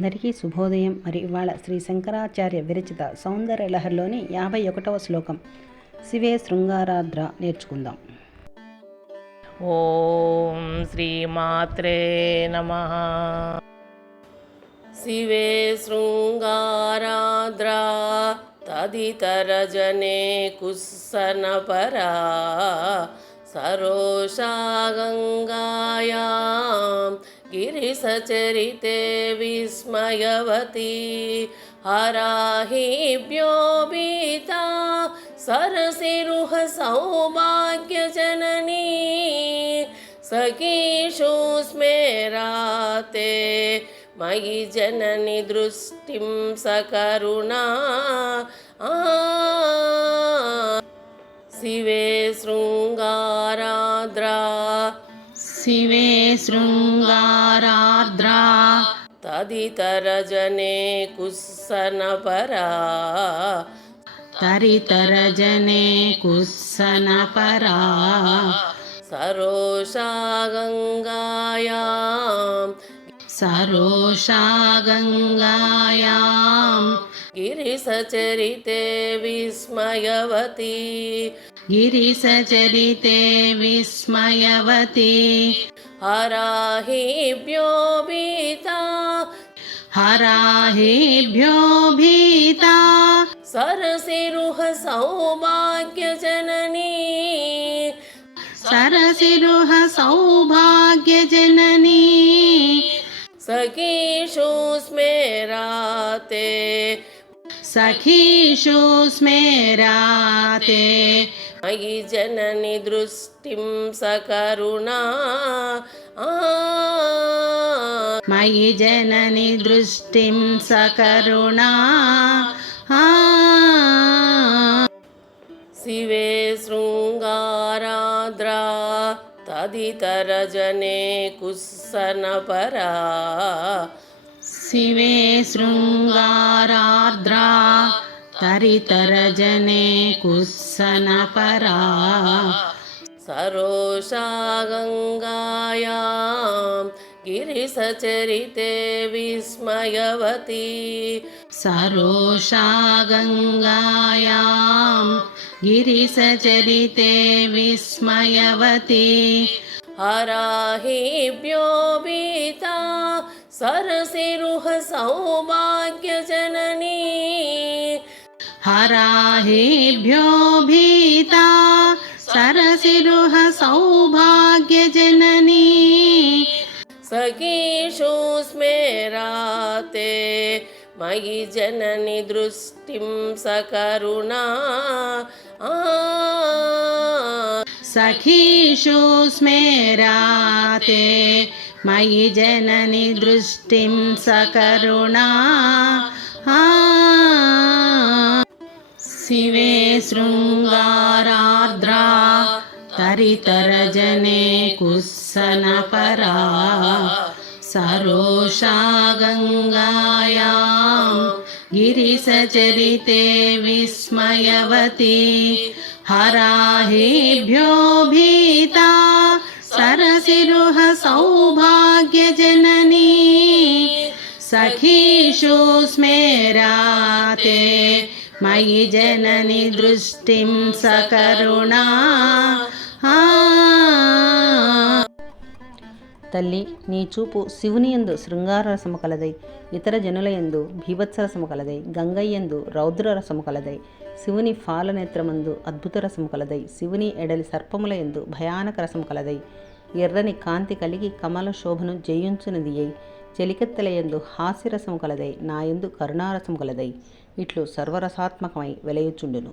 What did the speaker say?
అందరికీ శుభోదయం. మరి ఇవాళ శ్రీ శంకరాచార్య విరచిత సౌందర్యలహరిలోని 51వ శ్లోకం శివే శృంగారాద్ర నేర్చుకుందాం. ఓం శ్రీమాత్రే నమః. శివే శృంగారాద్రా తదితరజనే కుస్సనపరా సరోషా గంగాయాం గిరిసచరితే విస్మయవతి హరాహిభ్యో భీతా సరసిరుహ సౌభాగ్యజననీ సఖీషు స్మేరాతే మయి జనని దృష్టిం సకరుణా శివే శృంగారాద్రా శివే శృంగారాద్రా తదితరజనే కుస్సనపరా తరితరజనే కుస్సనపరా సరోషా గంగాయాం సరోషా గంగాయాం గిరిసచరితే విస్మయవతి గిరిసచరితే విస్మయవతి హరాహిభ్యో భీతా హరాహిభ్యో భీతా సరసిరుహ సౌభాగ్యజననీ సరసిరుహ సౌభాగ్యజననీ సఖీషు స్మేరాతే సఖీషు స్మేరాతే మయి జనని దృష్టిం సకరుణా మయి జనని దృష్టిం సకరుణా శివే శృంగారాద్రా తదితరజనే కుస్సనపరా శివే శృంగారాద్రా తరితరజనే కుస్సనపరా సరోషా గంగాయాం గిరిసచరితే విస్మయవతి సరోషా గంగాయాం గిరిసచరితే విస్మయవతి హరాహిభ్యో భీతా సరసిరుహ సౌభాగ్యజననీ హరాహిభ్యో భీతా సరసిరుహ సౌభాగ్యజననీ సఖీషు స్మేరాతే మయి జనని దృష్టిం సకరుణా సఖీషు స్మేరాతే మయి జనని దృష్టిం సకరుణా శివే శృంగారాద్రా తరితరజనే కుస్సనపరా సరోషా గంగాయాం గిరిసచరితే విస్మయవతి హరాహిభ్యో భీతా సరసిరుహ సౌభాగ్యజననీ సఖీషు స్మేరాతే మయి జనని దృష్టిం సకరుణా. తల్లి, నీ చూపు శివునియందు శృంగారరసము కలదై, ఇతర జనులయందు భీభత్సరసము కలదై, గంగయ్యందు రౌద్రరసము కలదై, శివుని ఫాలనేత్రమందు అద్భుత రసము కలదై, శివుని ఎడలి సర్పములయందు భయానక రసము కలదై, ఎర్రని కాంతి కలిగి కమల శోభను జయించునది అయి, చెలికెత్తలయందు హాస్యరసము కలదై, నాయందు కరుణారసము కలదై, ఇట్లు సర్వరసాత్మకమై వెలయుచుండును.